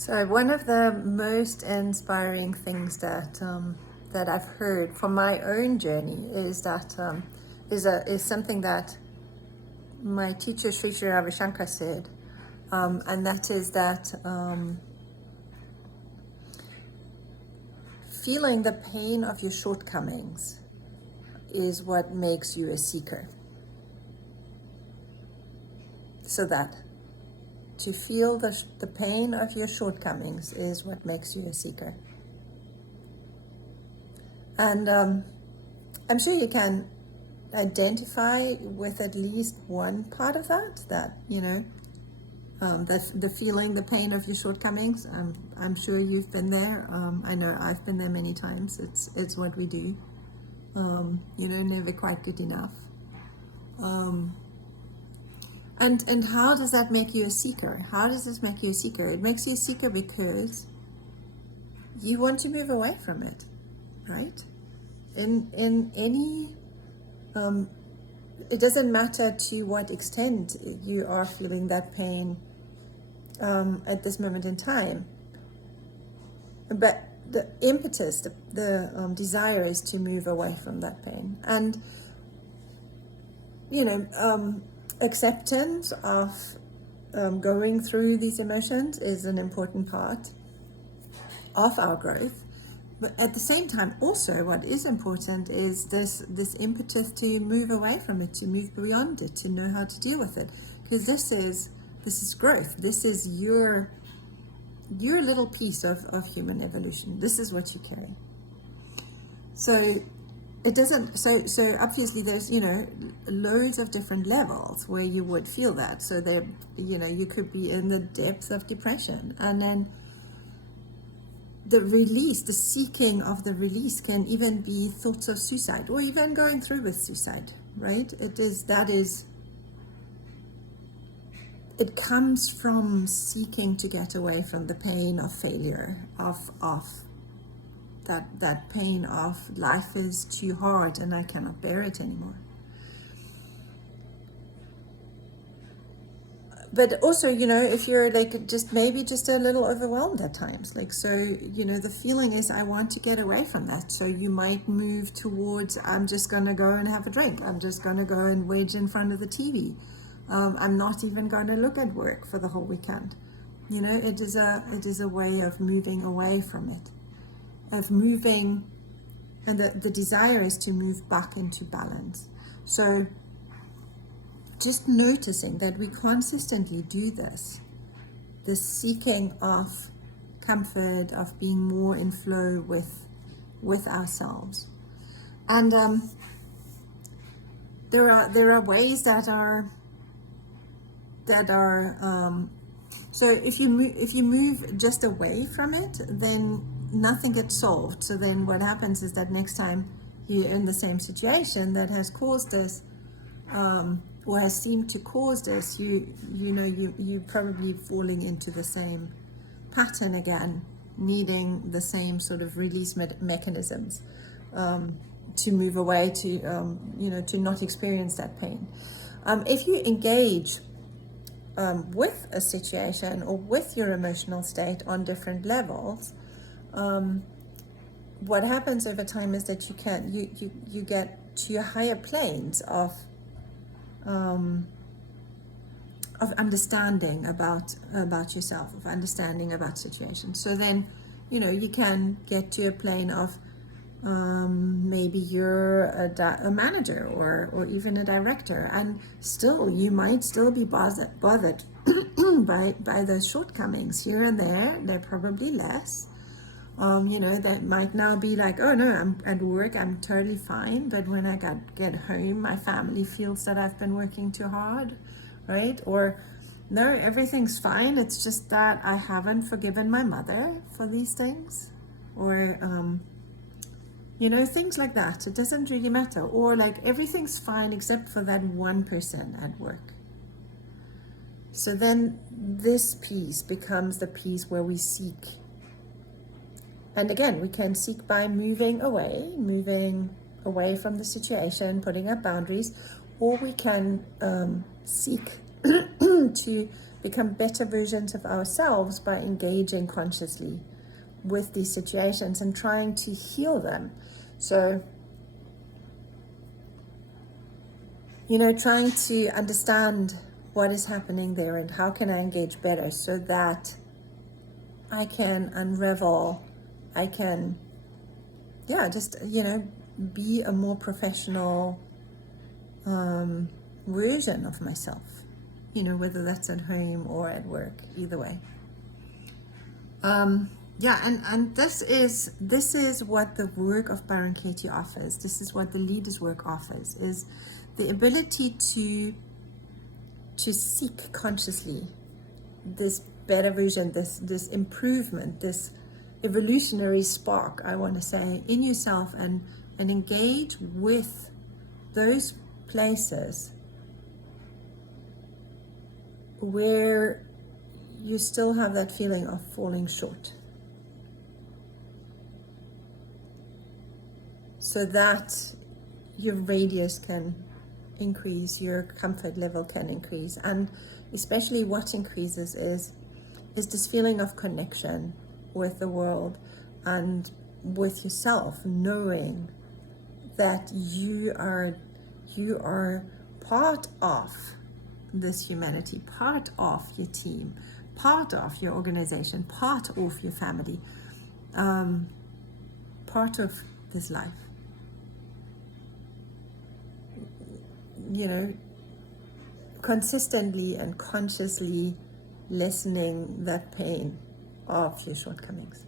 So one of the most inspiring things that I've heard from my own journey is that is something that my teacher Sri Sri Ravi Shankar said, and that is that feeling the pain of your shortcomings is what makes you a seeker. So that to feel the pain of your shortcomings is what makes you a seeker. And I'm sure you can identify with at least one part of that, the feeling, the pain of your shortcomings. I'm sure you've been there. I know I've been there many times. It's what we do. Never quite good enough. And how does that make you a seeker? How does this make you a seeker? It makes you a seeker because you want to move away from it, right? In any, it doesn't matter to what extent you are feeling that pain at this moment in time, but the impetus, the desire is to move away from that pain. And acceptance of going through these emotions is an important part of our growth. But at the same time, also what is important is this impetus to move away from it, to move beyond it, to know how to deal with it. Because this is growth. This is your little piece of human evolution. This is what you carry. So it doesn't, so obviously there's, loads of different levels where you would feel that. So there, you could be in the depths of depression, and then the release, the seeking of the release can even be thoughts of suicide or even going through with suicide, right? It comes from seeking to get away from the pain of failure, of that pain of life is too hard and I cannot bear it anymore. But also, if you're like just a little overwhelmed at times, the feeling is I want to get away from that. So you might move towards, I'm just going to go and have a drink. I'm just going to go and wedge in front of the TV. I'm not even going to look at work for the whole weekend. It is a way of moving away from it, of moving, and the desire is to move back into balance. So just noticing that we consistently do this seeking of comfort, of being more in flow with ourselves. And there are ways that are so if you move just away from it, then nothing gets solved. So then what happens is that next time you're in the same situation that has caused this, or has seemed to cause this, you probably falling into the same pattern again, needing the same sort of release mechanisms to move away, to not experience that pain. If you engage with a situation or with your emotional state on different levels, what happens over time is that you get to higher planes of understanding about yourself, of understanding about situations. So then, you can get to a plane of maybe you're a manager or even a director, and still you might still be bothered by those shortcomings here and there. They're probably less. That might now be like, oh no, I'm at work, I'm totally fine, but when I get home, my family feels that I've been working too hard, right? Or no, everything's fine, it's just that I haven't forgiven my mother for these things, or things like that. It doesn't really matter. Or like everything's fine except for that one person at work. So then this piece becomes the piece where we seek. And again, we can seek by moving away from the situation, putting up boundaries, or we can seek trying to become better versions of ourselves by engaging consciously with these situations and trying to heal them. So, trying to understand what is happening there and how can I engage better so that I can unravel, I can, just, be a more professional version of myself, whether that's at home or at work, either way. And this is what the work of Byron Katie offers. This is what the leader's work offers, is the ability to seek consciously this better version, this improvement, this evolutionary spark, I want to say, in yourself, and engage with those places where you still have that feeling of falling short, so that your radius can increase, your comfort level can increase. And especially what increases is this feeling of connection with the world and with yourself, knowing that you are part of this humanity, part of your team, part of your organization, part of your family, part of this life. Consistently and consciously lessening that pain of your shortcomings.